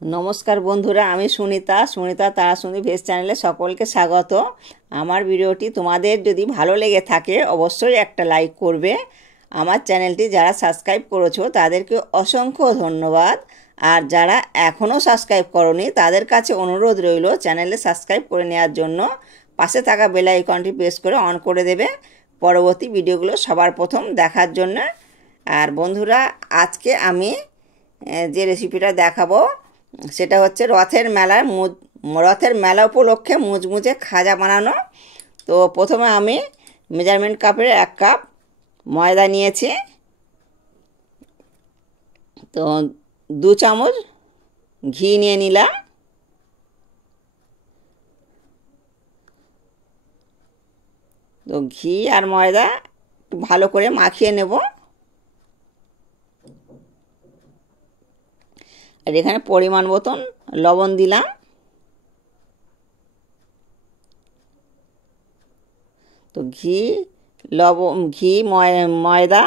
নমস্কার বন্ধুরা, আমি সুনিতা তারাসুন্দরী ভেজ চ্যানেলে সকলকে স্বাগত। আমার ভিডিওটি তোমাদের যদি ভালো লেগে থাকে অবশ্যই একটা লাইক করবে। আমার চ্যানেলটি যারা সাবস্ক্রাইব করেছো তাদেরকে অসংখ্য ধন্যবাদ। আর যারা এখনও সাবস্ক্রাইব করোনি তাদের কাছে অনুরোধ রইল চ্যানেলে সাবস্ক্রাইব করে নেওয়ার জন্য। পাশে থাকা বেল আইকনটি প্রেস করে অন করে দেবে পরবর্তী ভিডিওগুলো সবার প্রথম দেখার জন্য। আর বন্ধুরা, আজকে আমি যে রেসিপিটা দেখাবো সেটা হচ্ছে রথের মেলা উপলক্ষে মুচমুচে খাজা বানানো। তো প্রথমে আমি মেজারমেন্ট কাপের 1 কাপ ময়দা নিয়েছি। তো 2 চামচ ঘি নিয়ে নিলাম। তো ঘি আর ময়দা ভালো করে মাখিয়ে নেব। আর এখানে পরিমাণ মতন লবণ দিলাম। তো ঘি ময়দা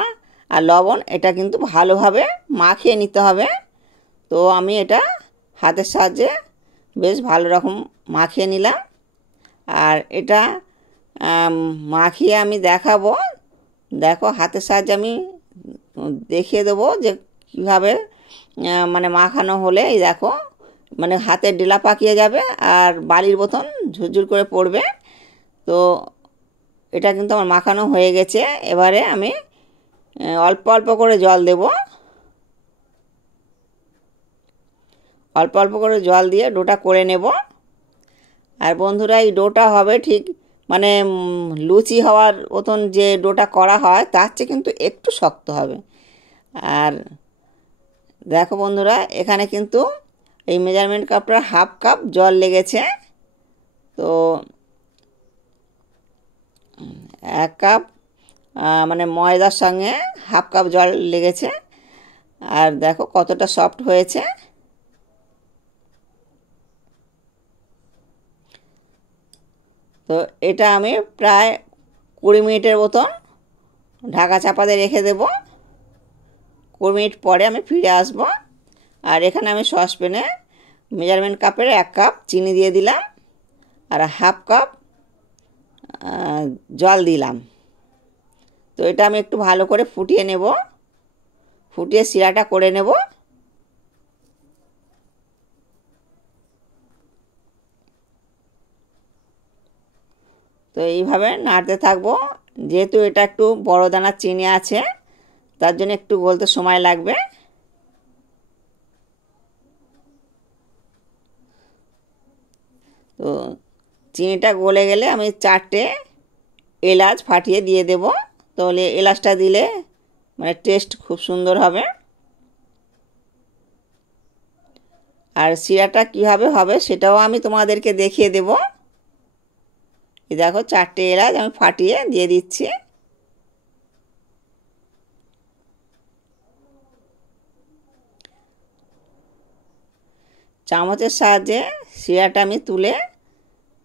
আর লবণ এটা কিন্তু ভালোভাবে মাখিয়ে নিতে হবে। তো আমি এটা হাতের সাহায্যে বেশ ভালো রকম মাখিয়ে নিলাম। আর এটা মাখিয়ে আমি দেখাবো। দেখো, হাতের সাহায্যে আমি দেখিয়ে দেবো যে কীভাবে মানে মাখানো হলে এই দেখো মানে হাতের ডেলা পাকিয়ে যাবে আর বালির মতন ঝুরঝুর করে পড়বে। তো এটা কিন্তু আমার মাখানো হয়ে গেছে। এবারে আমি অল্প অল্প করে জল দেব। অল্প অল্প করে জল দিয়ে ডোটা করে নেব। আর বন্ধুরা, এই ডোটা হবে ঠিক মানে লুচি হওয়ার মতন যে ডোটা করা হয় তার চেয়ে কিন্তু একটু শক্ত হবে। আর দেখো বন্ধুরা, এখানে কিন্তু এই মেজারমেন্ট কাপটার 1/2 কাপ জল লেগেছে। তো 1 কাপ মানে ময়দার সঙ্গে 1/2 কাপ জল লেগেছে। আর দেখো কতটা সফট হয়েছে। তো এটা আমি প্রায় 20 মিনিটের মতন ঢাকা চাপা দিয়ে রেখে দেব। 20 মিনিট পরে আমি ফিরে আসব। আর এখানে আমি সসপ্যানে মেজারমেন্ট কাপের 1 কাপ চিনি দিয়ে দিলাম আর 1/2 কাপ জল দিলাম। তো এটা আমি একটু ভালো করে ফুটিয়ে নেব, ফুটিয়ে শিরাটা করে নেব। তো এইভাবে নাড়তে থাকবো। যেহেতু এটা একটু বড় দানার চিনি আছে তার জন্য একটু গলতে সময় লাগবে। তো চিনিটা গলে গেলে আমি 4টে এলাচ ফাটিয়ে দিয়ে দেব। তাহলে এলাচটা দিলে মানে টেস্ট খুব সুন্দর হবে। আর শিরাটা কীভাবে হবে সেটাও আমি তোমাদেরকে দেখিয়ে দেব। এই দেখো 4টে এলাচ আমি ফাটিয়ে দিয়ে দিচ্ছি। চামচের সাহায্যে শিরাটা আমি তুলে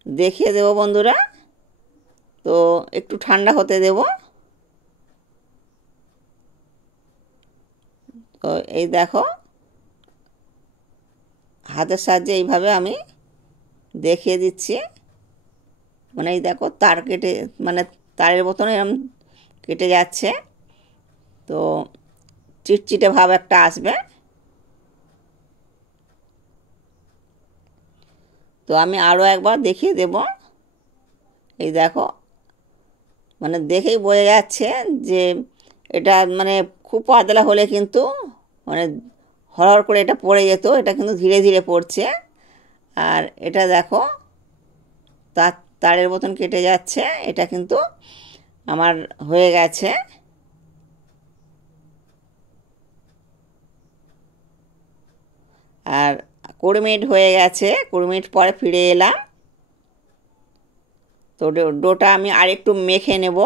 দেখিয়ে দেব বন্ধুরা। তো একটু ঠান্ডা হতে দেব। তো এই দেখো হাতের সাহায্যে এইভাবে আমি দেখিয়ে দিচ্ছি। মানে এই দেখো তার কেটে মানে তারের মতন এরকম কেটে যাচ্ছে। তো চিটচিটে ভাব একটা আসবে। তো আমি আরও একবার দেখিয়ে দেব। এই দেখো মানে দেখেই বোঝা যাচ্ছে যে এটা মানে খুব পাতলা হলে কিন্তু মানে হড়হড় করে এটা পড়ে যেত। এটা কিন্তু ধীরে ধীরে পড়ছে। আর এটা দেখো তারের মতন কেটে যাচ্ছে। এটা কিন্তু আমার হয়ে গেছে। আর 20 মিনিট হয়ে গেছে। 20 মিনিট পরে ফিরে এলাম। তো ডোটা আমি আরেকটু মেখে নেব।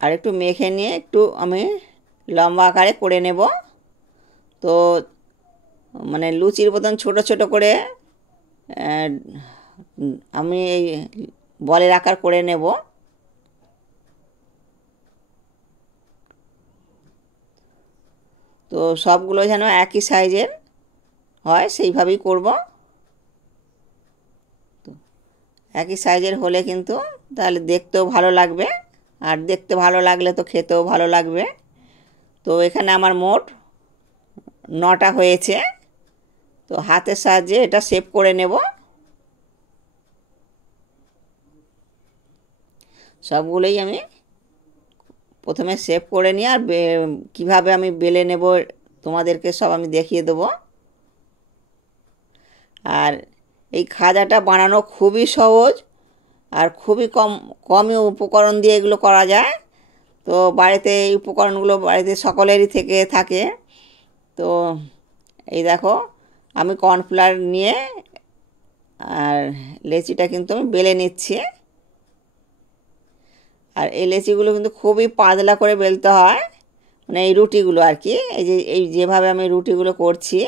আরেকটু মেখে নিয়ে একটু আমি লম্বা আকারে করে নেব। তো মানে লুচির মতন ছোট ছোট করে আমি এই বলের আকার করে নেব। তো সবগুলো যেন একই সাইজের হয় সেইভাবেই করব। তো একই সাইজের হলে কিন্তু তাহলে দেখতেও ভালো লাগবে, আর দেখতে ভালো লাগলে তো খেতেও ভালো লাগবে। তো এখানে আমার মোট 9টা হয়েছে। তো হাতের সাহায্যে এটা শেপ করে নেব। সবগুলোই আমি প্রথমে শেপ করে নিই, আর কীভাবে আমি বেলে নেব তোমাদেরকে সব আমি দেখিয়ে দেবো। আর এই খাজাটা বানানো খুবই সহজ, আর খুবই কমই উপকরণ দিয়ে এগুলো করা যায়। তো বাড়িতে এই উপকরণগুলো বাড়িতে সকলেরই থেকে থাকে। তো এই দেখো আমি কর্নফ্লাওয়ার নিয়ে আর লেচিটা কিন্তু আমি বেলে নিচ্ছি। আর এই লেচিগুলো কিন্তু খুবই পাতলা করে বেলতে হয়, মানে এই রুটিগুলো আর কি, এই যেভাবে আমি রুটিগুলো করছি।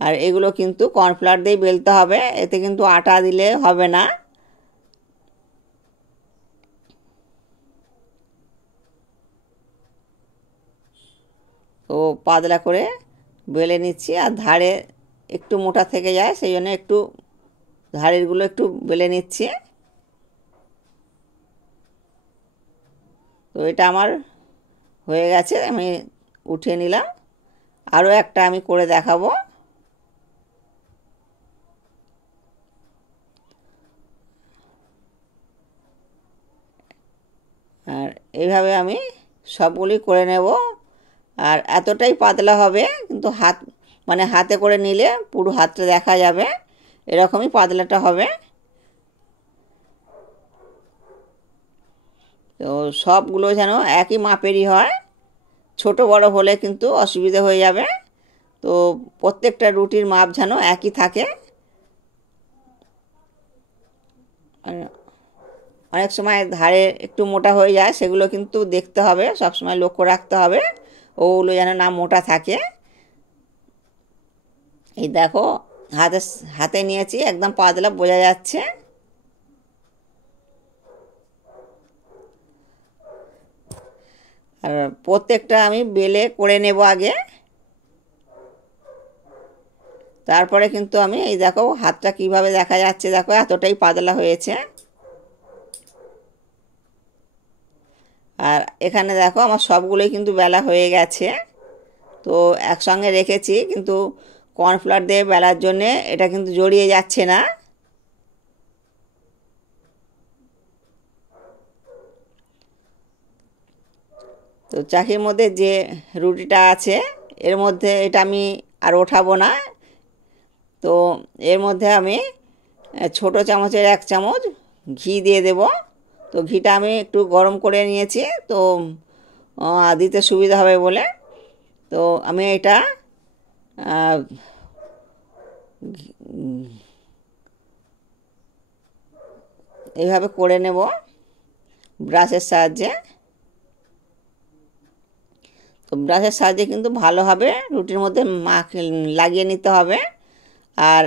আর এগুলো কিন্তু কর্নফ্লাওয়ার দিয়েই বেলতে হবে, এতে কিন্তু আটা দিলে হবে না। তো পাতলা করে বেলে নিচ্ছি, আর ধারে একটু মোটা থেকে যায় সেই জন্য একটু ধারেরগুলো একটু বেলে নিচ্ছি। তো এটা আমার হয়ে গেছে, আমি উঠিয়ে নিলাম। আরও একটা আমি করে দেখাবো। আর এইভাবে আমি সবগুলি করে নেব। আর এতটাই পাতলা হবে কিন্তু মানে হাতে করে নিলে পুরো হাতটা দেখা যাবে, এরকমই পাতলাটা হবে। তো সবগুলো যেন একই মাপেরই হয়, ছোট বড় হলে কিন্তু অসুবিধা হয়ে যাবে। তো প্রত্যেকটা রুটির মাপ যেন একই থাকে। অনেক সময় ধারে একটু মোটা হয়ে যায়, সেগুলো কিন্তু দেখতে হবে, সব সময় লক্ষ্য রাখতে হবে ওগুলো যেন না মোটা থাকে। এই দেখো হাতে নিয়েছি, একদম পাতলা বোঝা যাচ্ছে। আর প্রত্যেকটা আমি বেলে করে নেব আগে, তারপরে কিন্তু আমি এই দেখো হাতটা কিভাবে দেখা যাচ্ছে, দেখো এতটাই পাতলা হয়েছে। আর এখানে দেখো আমার সবগুলোই কিন্তু বেলা হয়ে গেছে। তো একসঙ্গে রেখেছি, কিন্তু কর্নফ্লাওয়ার দিয়ে বেলার জন্যে এটা কিন্তু জড়িয়ে যাচ্ছে না। তো চাকির মধ্যে যে রুটিটা আছে এর মধ্যে এটা আমি আর ওঠাবো না। তো এর মধ্যে আমি ছোট চামচের 1 চামচ ঘি দিয়ে দেব। তো ঘিটা আমি একটু গরম করে নিয়েছি, তো দিতে সুবিধা হবে বলে। তো আমি এটা এইভাবে করে নেব ব্রাশের সাহায্যে। তো ব্রাশের সাহায্যে কিন্তু ভালোভাবে রুটির মধ্যে লাগিয়ে নিতে হবে। আর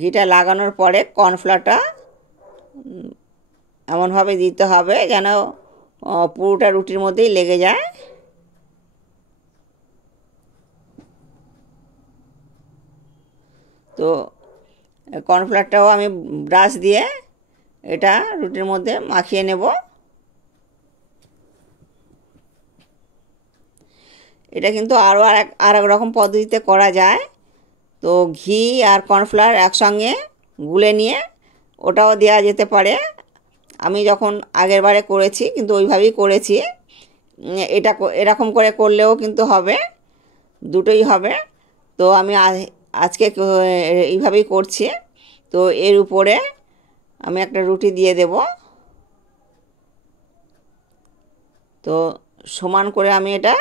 ঘিটা লাগানোর পরে কর্নফ্লাওয়ারটা এমনভাবে দিতে হবে যেন পুরোটা রুটির মধ্যেই লেগে যায়। তো কর্নফ্লাওয়ারটাও আমি ব্রাশ দিয়ে এটা রুটির মধ্যে মাখিয়ে নেব। এটা কিন্তু আর এক রকম পদ্ধতিতে করা যায়। তো ঘি আর কর্নফ্লাওয়ার একসঙ্গে গুলে নিয়ে ওটাও দেওয়া যেতে পারে। আমি যখন আগের বারে করেছি কিন্তু ওইভাবেই করেছি। এটা এরকম করে করলেও কিন্তু হবে, দুটোই হবে। তো আমি আজকে এইভাবেই করছি। তো এর উপরে আমি একটা রুটি দিয়ে দেব। তো সমান করে আমি এটা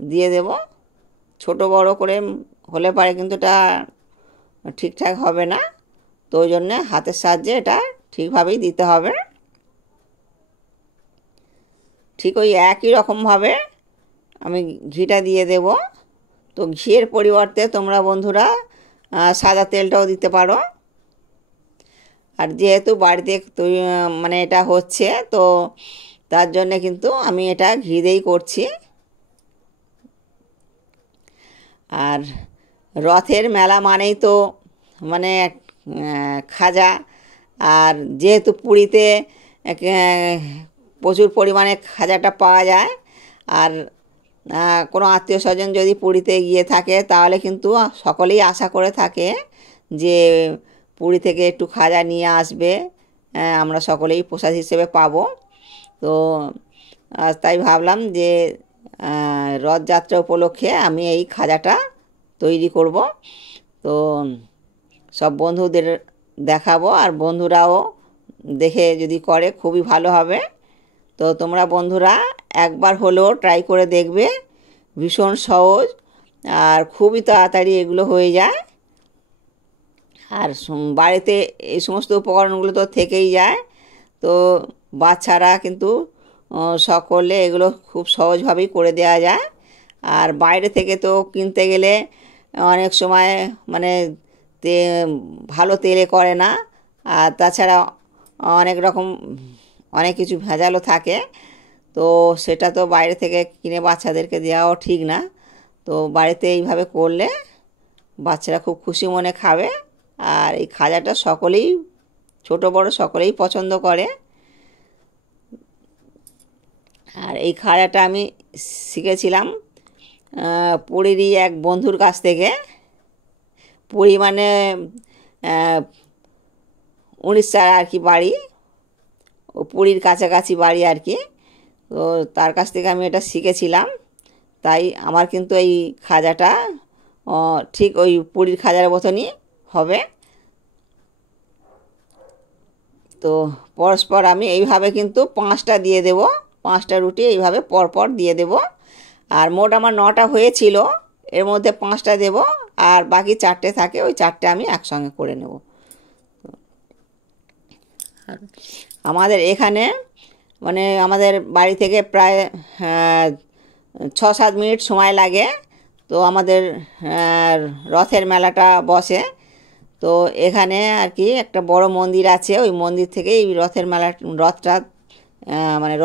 দিয়ে দেব। ছোট বড় করে হলে পারে কিন্তু এটা ঠিকঠাক হবে না, তো ওই জন্যে হাতের সাহায্যে এটা ঠিকভাবেই দিতে হবে। ঠিক ওই একই রকমভাবে আমি ঘিটা দিয়ে দেব। তো ঘিয়ের পরিবর্তে তোমরা বন্ধুরা সাদা তেলটাও দিতে পারো। আর যেহেতু বাড়িতে মানে এটা হচ্ছে, তো তার জন্যে কিন্তু আমি এটা ঘি দিয়েই করছি। আর রথের মেলা মানেই তো মানে খাজা, আর যেহেতু পুরীতে প্রচুর পরিমাণে খাজাটা পাওয়া যায়, আর কোনো আত্মীয় স্বজন যদি পুরীতে গিয়ে থাকে তাহলে কিন্তু সকলেই আশা করে থাকে যে পুরী থেকে একটু খাজা নিয়ে আসবে, আমরা সকলেই প্রসাদ হিসেবে পাবো। তো তাই ভাবলাম যে রথযাত্রা উপলক্ষে আমি এই খাজাটা তৈরি করব। তো সব বন্ধুদের দেখাবো, আর বন্ধুরাও দেখে যদি করে খুবই ভালো হবে। তো তোমরা বন্ধুরা একবার হলেও ট্রাই করে দেখবে, ভীষণ সহজ আর খুবই তাড়াতাড়ি এগুলো হয়ে যায়। আর বাড়িতে এই সমস্ত উপকরণগুলো তো থেকেই যায়, তো বাচ্চারা কিন্তু সকলে এগুলো খুব সহজভাবেই করে দেওয়া যায়। আর বাইরে থেকে তো কিনতে গেলে অনেক সময় মানে ভালো তেলে করে না, আর তাছাড়া অনেক রকম অনেক কিছু ভেজালও থাকে, তো সেটা তো বাইরে থেকে কিনে বাচ্চাদেরকে দেওয়াও ঠিক না। তো বাড়িতে এইভাবে করলে বাচ্চারা খুব খুশি মনে খাবে, আর এই খাজাটা সকলেই ছোট বড় সকলেই পছন্দ করে। আর এই খাজাটা আমি শিখেছিলাম পুরীরই এক বন্ধুর কাছ থেকে। পুরী মানে উড়িষ্যার আর কি বাড়ি, ও পুরীর কাছাকাছি বাড়ি আর কি। তো তার কাছ থেকে আমি এটা শিখেছিলাম, তাই আমার কিন্তু এই খাজাটা ঠিক ওই পুরীর খাজার মতনই হবে। তো পরস্পর আমি এইভাবে কিন্তু 5টা দিয়ে দেব, 5টা রুটি এইভাবে পরপর দিয়ে দেব। আর মোট আমার 9টা হয়েছিল, এর মধ্যে 5টা দেব, আর বাকি 4টে থাকে, ওই 4টে আমি একসঙ্গে করে নেব। আমাদের এখানে মানে আমাদের বাড়ি থেকে প্রায় 6-7 মিনিট সময় লাগে। তো আমাদের রথের মেলাটা বসে, তো এখানে আর কি একটা বড় মন্দির আছে, ওই মন্দির থেকে এই রথটা মানে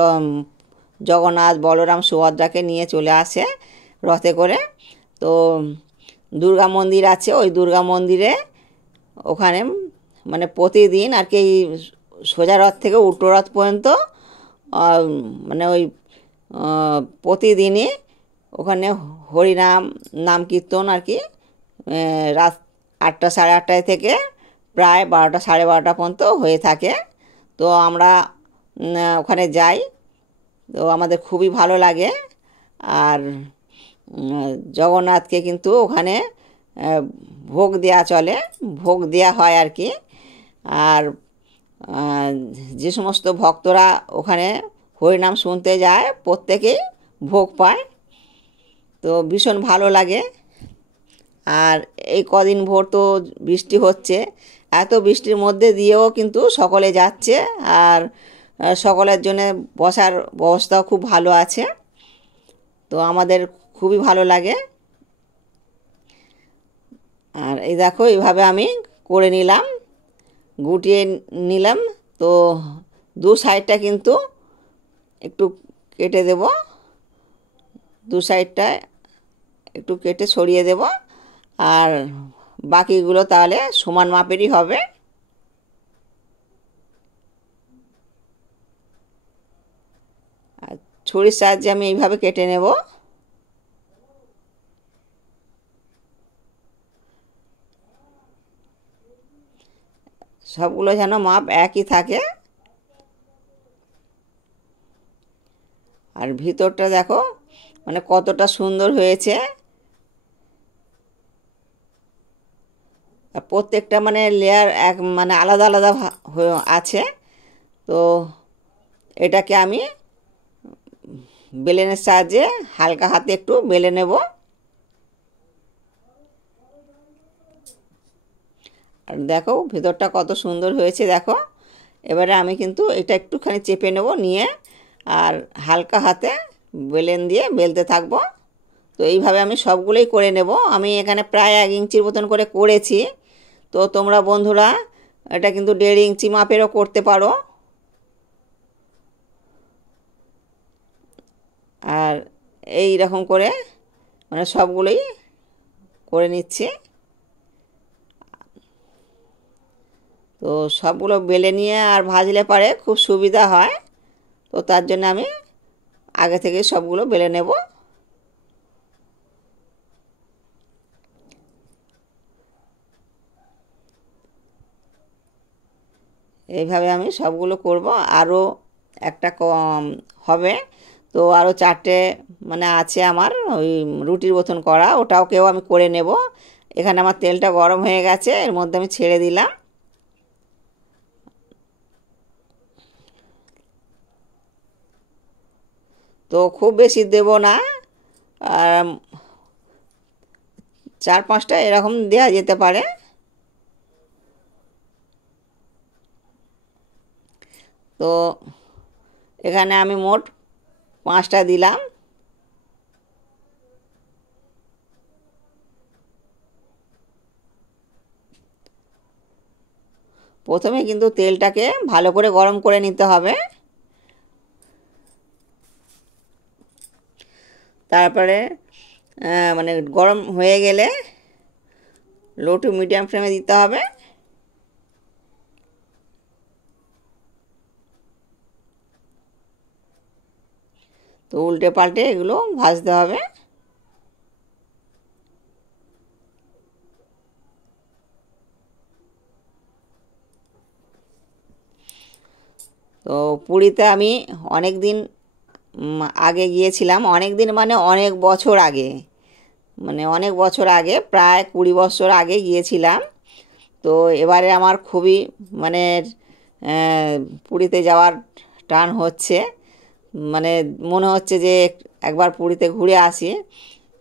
জগন্নাথ বলরাম সুভদ্রাকে নিয়ে চলে আসে রথে করে। তো দুর্গা মন্দির আছে, ওই দুর্গা মন্দিরে ওখানে মানে প্রতিদিন আর কি এই সোজা রথ থেকে উল্টো রথ পর্যন্ত মানে ওই প্রতিদিনই ওখানে হরিনাম নাম কীর্তন আর কি রাত 8টা সাড়ে 8টায় থেকে প্রায় 12টা সাড়ে 12টা পর্যন্ত হয়ে থাকে। তো আমরা ওখানে যাই, তো আমাদের খুবই ভালো লাগে। আর জগন্নাথকে কিন্তু ওখানে ভোগ দেওয়া চলে, ভোগ দেওয়া হয় আর কি। আর যে সমস্ত ভক্তরা ওখানে হরিনাম শুনতে যায় প্রত্যেকেই ভোগ পায়, তো ভীষণ ভালো লাগে। আর এই কদিন ভোর তো বৃষ্টি হচ্ছে, এত বৃষ্টির মধ্যে দিয়েও কিন্তু সকলে যাচ্ছে, আর সকলের জন্য বসার ব্যবস্থাও খুব ভালো আছে, তো আমাদের খুবই ভালো লাগে। আর এই দেখো এইভাবে আমি করে নিলাম, গুটিয়ে নিলাম। তো দু সাইডটা কিন্তু একটু কেটে দেব, দু সাইডটা একটু কেটে ছড়িয়ে দেব, আর বাকিগুলো তাহলে সমান মাপেরই হবে। আর ছুরির সাহায্যে আমি এইভাবে কেটে নেব। সবগুলো যেন মাপ একই থাকে। আর ভিতরটা দেখো মানে কতটা সুন্দর হয়েছে, আর প্রত্যেকটা মানে লেয়ার এক মানে আলাদা আলাদা আছে। তো এটাকে আমি বেলেনের সাহায্যে হালকা হাতে একটু বেলে নেব। আর দেখো ভেতরটা কত সুন্দর হয়েছে দেখো। এবারে আমি কিন্তু এটা একটুখানি চেপে নেব, নিয়ে আর হালকা হাতে বেলেন দিয়ে বেলতে থাকবো। তো এইভাবে আমি সবগুলোই করে নেব। আমি এখানে প্রায় 1 ইঞ্চির মতন করে করেছি, তো তোমরা বন্ধুরা এটা কিন্তু 1.5 ইঞ্চি মাপেরও করতে পারো। আর এই রকম করে মানে সবগুলোই করে নিচ্ছি। তো সবগুলো বেলে নিয়ে আর ভাজলে পারে খুব সুবিধা হয়, তো তার জন্য আমি আগে থেকে সবগুলো বেলে নেব। এইভাবে আমি সবগুলো করব। আরও একটা কম হবে, তো আরও 4টে মানে আছে আমার ওই রুটির মতন করা, ওটাকেও আমি করে নেব। এখানে আমার তেলটা গরম হয়ে গেছে, এর মধ্যে আমি ছেড়ে দিলাম। তো খুব বেশি দেব না, আর 4-5টা এরকম দেওয়া যেতে পারে। তো এখানে আমি মোট 5টা দিলাম। প্রথমে কিন্তু তেলটাকে ভালো করে গরম করে নিতে হবে, তারপরে মানে গরম হয়ে গেলে লো টু মিডিয়াম ফ্লেমে দিতে হবে। তো উল্টে পাল্টে এগুলো ভাজতে হবে। তো পুরীতে আমি অনেক দিন আগে গিয়েছিলাম, অনেক দিন মানে অনেক বছর আগে, মানে অনেক বছর আগে, প্রায় 20 বছর আগে গিয়েছিলাম। তো এবারে আমার খুবই মানে পুরীতে যাওয়ার টান হচ্ছে, মানে মনে হচ্ছে যে একবার পুরীতে ঘুরে আসি।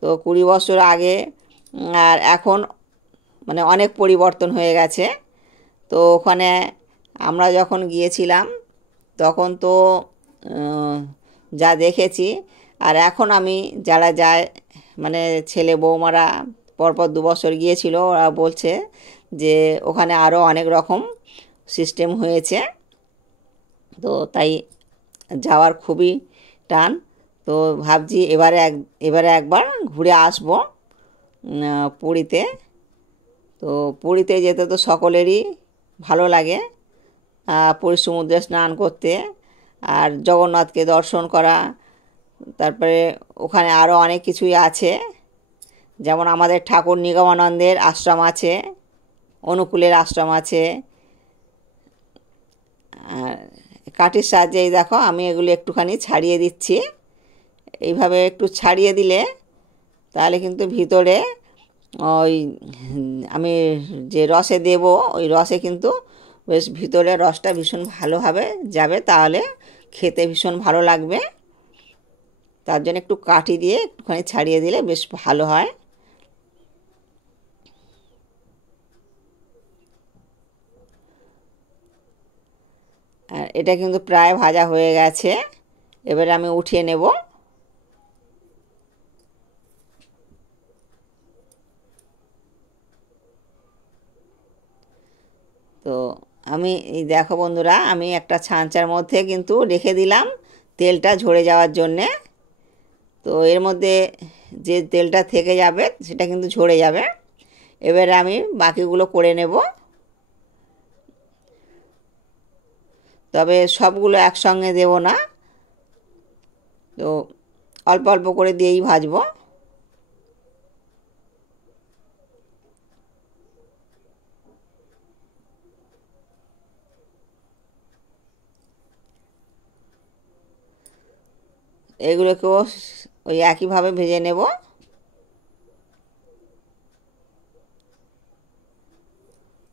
তো 20 বছর আগে আর এখন মানে অনেক পরিবর্তন হয়ে গেছে। তো ওখানে আমরা যখন গিয়েছিলাম তখন তো যা দেখেছি, আর এখন আমি যারা যায় মানে ছেলে বৌমারা পরপর 2 বছর গিয়েছিল, ওরা বলছে যে ওখানে আরও অনেক রকম সিস্টেম হয়েছে। তো তাই যাওয়ার খুবই টান। তো ভাবছি এবারে একবার ঘুরে আসবো পুরীতে। তো পুরীতে যেতে তো সকলেরই ভালো লাগে, পুরীর সমুদ্রে স্নান করতে আর জগন্নাথকে দর্শন করা। তারপরে ওখানে আরও অনেক কিছুই আছে, যেমন আমাদের ঠাকুর নিগমানন্দের আশ্রম আছে, অনুকূলের আশ্রম আছে। আর কাঠির সাহায্যে এই দেখো আমি এগুলো একটুখানি ছাড়িয়ে দিচ্ছি। এইভাবে একটু ছাড়িয়ে দিলে তাহলে কিন্তু ভিতরে ওই আমি যে রসে দেব ওই রসে কিন্তু বেশ ভিতরে রসটা ভীষণ ভালোভাবে যাবে, তাহলে খেতে ভীষণ ভালো লাগবে। তার জন্য একটু কাঠি দিয়ে একটুখানি ছাড়িয়ে দিলে বেশ ভালো হয়। আর এটা কিন্তু প্রায় ভাজা হয়ে গেছে, এবারে আমি উঠিয়ে নেব। তো আমি এই দেখো বন্ধুরা, আমি একটা ছাঁচার মধ্যে কিন্তু রেখে দিলাম তেলটা ঝরে যাওয়ার জন্যে। তো এর মধ্যে যে তেলটা থেকে যাবে সেটা কিন্তু ঝরে যাবে। এবারে আমি বাকিগুলো করে নেব, তবে সবগুলো একসঙ্গে দেব না, তো অল্প অল্প করে দিয়েই ভাজবো। এগুলোকেও ওই একইভাবে ভেজে নেব।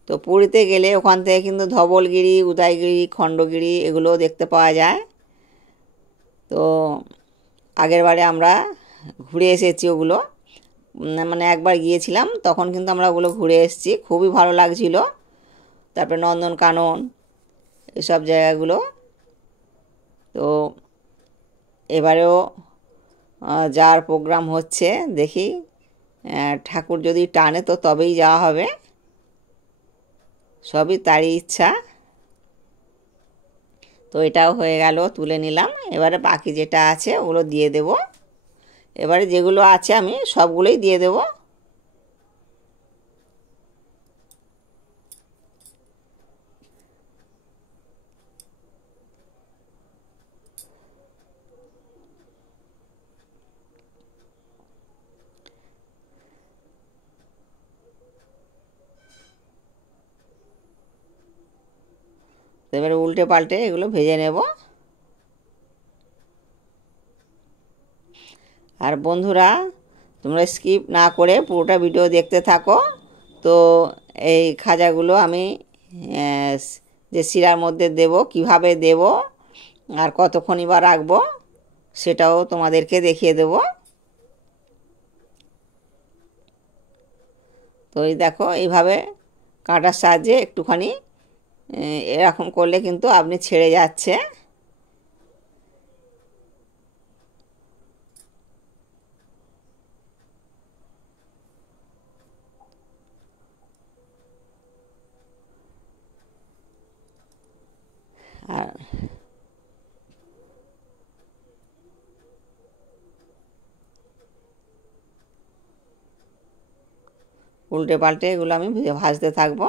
তো পুরীতে গেলে ওখান থেকে কিন্তু ধবলগিরি, উদয়গিরি, খণ্ডগিরি এগুলোও দেখতে পাওয়া যায়। তো আগের বারে আমরা ঘুরে এসেছি ওগুলো, মানে একবার গিয়েছিলাম তখন কিন্তু আমরা ওগুলো ঘুরে এসেছি, খুবই ভালো লাগছিল। তারপরে নন্দনকানন এসব জায়গাগুলো। তো এবারেও যাওয়ার প্রোগ্রাম হচ্ছে, দেখি ঠাকুর যদি টানে তো তবেই যাওয়া হবে, সবই তারই ইচ্ছা। তো এটাও হয়ে গেল, তুলে নিলাম। এবারে বাকি যেটা আছে ওগুলো দিয়ে দেব। এবারে যেগুলো আছে আমি সবগুলোই দিয়ে দেব। এবারে উল্টে পাল্টে এগুলো ভেজে নেব। আর বন্ধুরা, তোমরা স্কিপ না করে পুরোটা ভিডিও দেখতে থাকো। তো এই খাজাগুলো আমি যে শিরার মধ্যে দেব, কিভাবে দেব আর কতক্ষণই বা রাখবো সেটাও তোমাদেরকে দেখিয়ে দেব। তো এই দেখো, এইভাবে কাঁটার সাহায্যে একটুখানি এরকম করলে কিন্তু আপনি ছেড়ে যাচ্ছে। আর উল্টে পাল্টে এগুলো আমি ভাজতে থাকবো।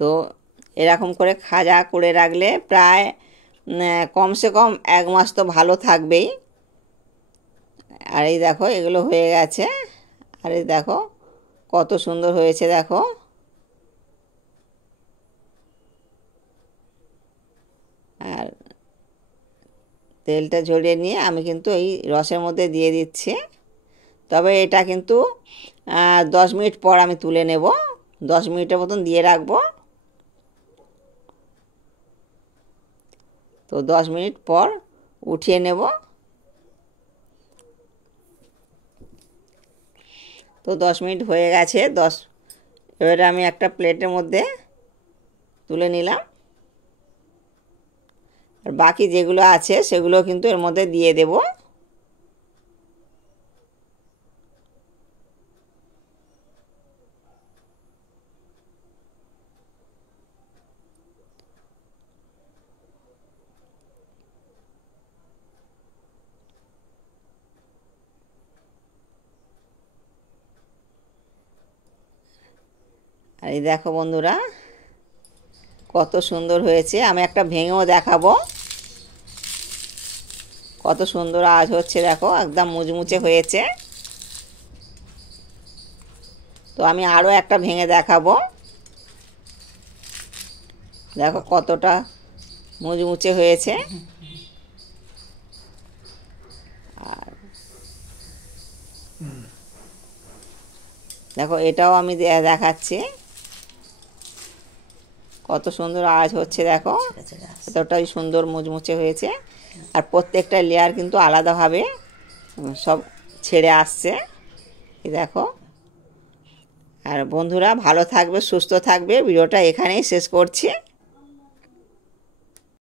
তো এরকম করে খাজা করে রাখলে প্রায় কমসে কম 1 মাস তো ভালো থাকবেই। আর এই দেখো, এগুলো হয়ে গেছে। আর এই দেখো কত সুন্দর হয়েছে, দেখো। আর তেলটা ঝরিয়ে নিয়ে আমি কিন্তু এই রসের মধ্যে দিয়ে দিচ্ছি। তবে এটা কিন্তু 10 মিনিট পর আমি তুলে নেব। 10 মিনিটের মতন দিয়ে রাখবো। তো 10 মিনিট পর উঠিয়ে নেব। তো 10 মিনিট হয়ে গেছে। এবারে আমি একটা প্লেটের মধ্যে তুলে নিলাম। আর বাকি যেগুলো আছে সেগুলো কিন্তু এর মধ্যে দিয়ে দেব। আর এই দেখো বন্ধুরা, কত সুন্দর হয়েছে। আমি একটা ভেঙেও দেখাবো। কত সুন্দর আওয়াজ হচ্ছে, দেখো একদম মুচমুচে হয়েছে। তো আমি আরও একটা ভেঙে দেখাবো। দেখো কতটা মুচমুচে হয়েছে। আর দেখো, এটাও আমি দেখাচ্ছি। কত সুন্দর আওয়াজ হচ্ছে, দেখো কতটাই সুন্দর মুচমুচে হয়েছে। আর প্রত্যেকটা লেয়ার কিন্তু আলাদাভাবে সব ছেড়ে আসছে, এই দেখো। আর বন্ধুরা, ভালো থাকবে, সুস্থ থাকবে। ভিডিওটা এখানেই শেষ করছি।